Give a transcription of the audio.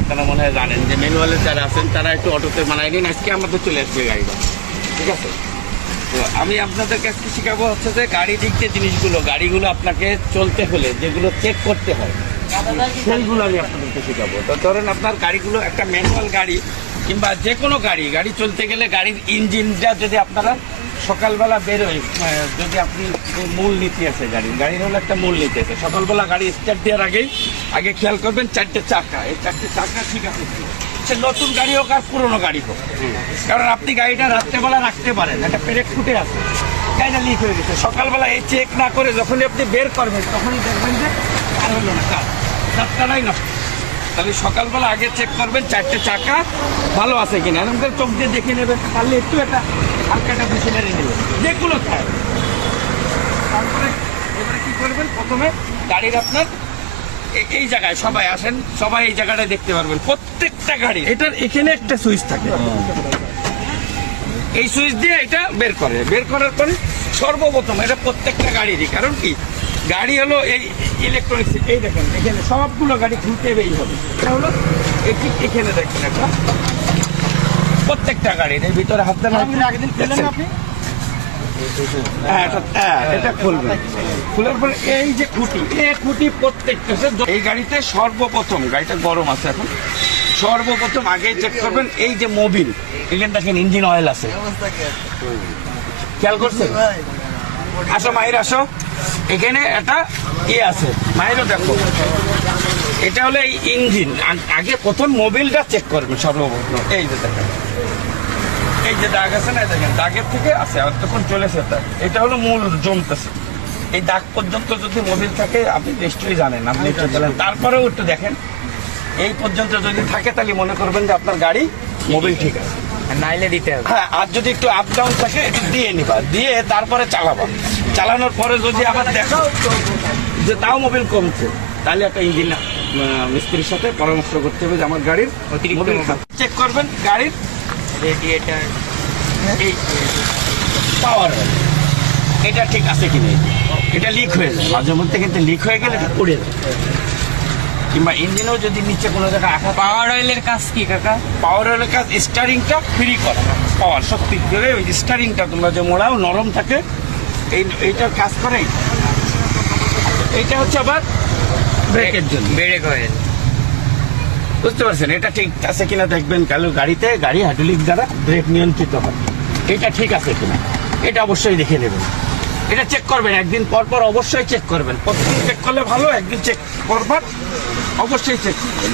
আপনারা মনে হয় জানেন যে ম্যানুয়ালের যারা আছেন, তারা একটু অটোতে বানাই নিন, আজকে আমাদের চলে আসবে গাড়িটা। ঠিক আছে? তো আমি আপনাদের কাছে শেখাবো হচ্ছে যে গাড়ি দিক যে জিনিসগুলো, গাড়িগুলো আপনাকে চলতে হলে যেগুলো চেক করতে হয়, সেইগুলো আমি আপনাদেরকে শেখাবো। তো ধরেন আপনার গাড়িগুলো একটা ম্যানুয়াল গাড়ি কিংবা যে কোনো গাড়ি গাড়ি চলতে গেলে গাড়ির ইঞ্জিনটা যদি আপনারা সকালবেলা বেরোয় যদি আপনি মূল নীতি আছে গাড়ির গাড়ির হলো একটা মূল নীতি আছে। সকালবেলা গাড়ি স্টার্ট দেওয়ার আগেই আগে খেয়াল করবেন চারটে চাকা। এই চারটে চাকা ঠিক আছে। সে নতুন গাড়ি হোক আর পুরোনো গাড়ি হোক। কারণ আপনি গাড়িটা রাত্রেবেলা রাখতে পারেন, একটা পেরেক ফুটে আছে। গাড়িটা লিক হয়ে গেছে। সকালবেলা এই চেক না করে যখনই আপনি বের করবেন, তখনই দেখবেন যে কার হলো না। কার? চারটাটাই নষ্ট তাহলে সকালবেলা আগে চেক করবেন চারটে চাকা ভালো আছে কিনা। এরকম করে চোখ দিয়ে দেখে নেবেন। তাহলে একটু একটা হালকা একটা মেশিনারি নেবেন। যেগুলো খায় তারপরে এবারে কি করবেন? প্রথমে গাড়ির আপনার এই জায়গায় সবাই আসেন সবাই এই জায়গাটায় দেখতে পারবেন। প্রত্যেকটা গাড়ি। এটার এখানে একটা সুইচ থাকে। এই সুইচ দিয়ে এটা বের করে। বের করার পরে সর্বপ্রথম এটা প্রত্যেকটা গাড়িরই। কারণ কি? গাড়ি হলো এই ইলেকট্রনিক্স এই দেখেন এখানে সবগুলো গাড়ি খুলতে এই হবে এটা হলো এই ঠিক এখানে দেখেন একটা। প্রত্যেকটা গাড়ির এই ভিতরে হাত দেন আপনি? হ্যাঁ, এটা পরে এই যে খুঁটি খুঁটি প্রত্যেকটা এই গাড়িতে সর্বপ্রথম গাড়িটা গরম আছে এখন সর্বপ্রথম চেক করবেন এই যে মোবিল এখানে দেখেন ইঞ্জিন অয়েল আছে। খেয়াল করছেন? আসো মাহির আসো। এখানে একটা ইয়ে আছে। মাহিরও দেখো। এটা হলো এই ইঞ্জিন আগে প্রথম মোবিলটা চেক করবেন সর্বপ্রথম। এই যে দেখেন। এই যে দাগ আছে না দেখেন দাগের থেকে আছে আর তখন চলেছে তার এটা হলো মূল জমতেছে। এই দাগ পর্যন্ত যদি মোবিল থাকে আপনি নিশ্চয়ই জানেন আপনি তারপরেও একটু দেখেন। এই পর্যন্ত যদি থাকে তাহলে মনে করবেন যে আপনার গাড়ি মোবিল ঠিক আছে। নাইলে দিতে হবে। হ্যাঁ আর যদি একটু আপ ডাউন থাকে একটু দিয়ে নিবা। দিয়ে তারপরে চালাবা। চালানোর পরে যদি আবার দেখো যে তাও মোবিল কমছে তাহলে একটা ইঞ্জিন মিস্ত্রির সাথে পরামর্শ করতে হবে যে আমার গাড়ির অতিরিক্ত চেক করবেন গাড়ির রেডিয়েটার এই পাওয়ার এটা ঠিক আছে কি নেই এটা লিক হয়ে যায় মাঝে মধ্যে কিন্তু লিক হয়ে গেলে এটা পড়ে যায়। কিংবা ইঞ্জিনেও যদি নিচে কোনো জায়গায় আঘাত পাওয়ার অয়েলের কাজ কি কাকা? পাওয়ার হলে কাজ স্টারিংটা ফ্রি করা। পাওয়ার শক্তি ধরে ওই স্টারিংটা তোমরা যে মোড়াও নরম থাকে এই এইটার কাজ করে এইটা। এইটা হচ্ছে আবার ব্রেকের জন্য। ব্রেক অয়েল বুঝতে পারছেন, এটা ঠিক আছে কিনা দেখবেন কালো গাড়িতে, গাড়ি হাইড্রোলিক দ্বারা ব্রেক নিয়ন্ত্রিত হয়। এটা ঠিক আছে কিনা? এটা অবশ্যই দেখে নেবেন। এটা চেক করবেন, একদিন পর পর অবশ্যই চেক করবেন। প্রতিদিন চেক করলে ভালো, একদিন চেক করবার, অবশ্যই চেক করবেন।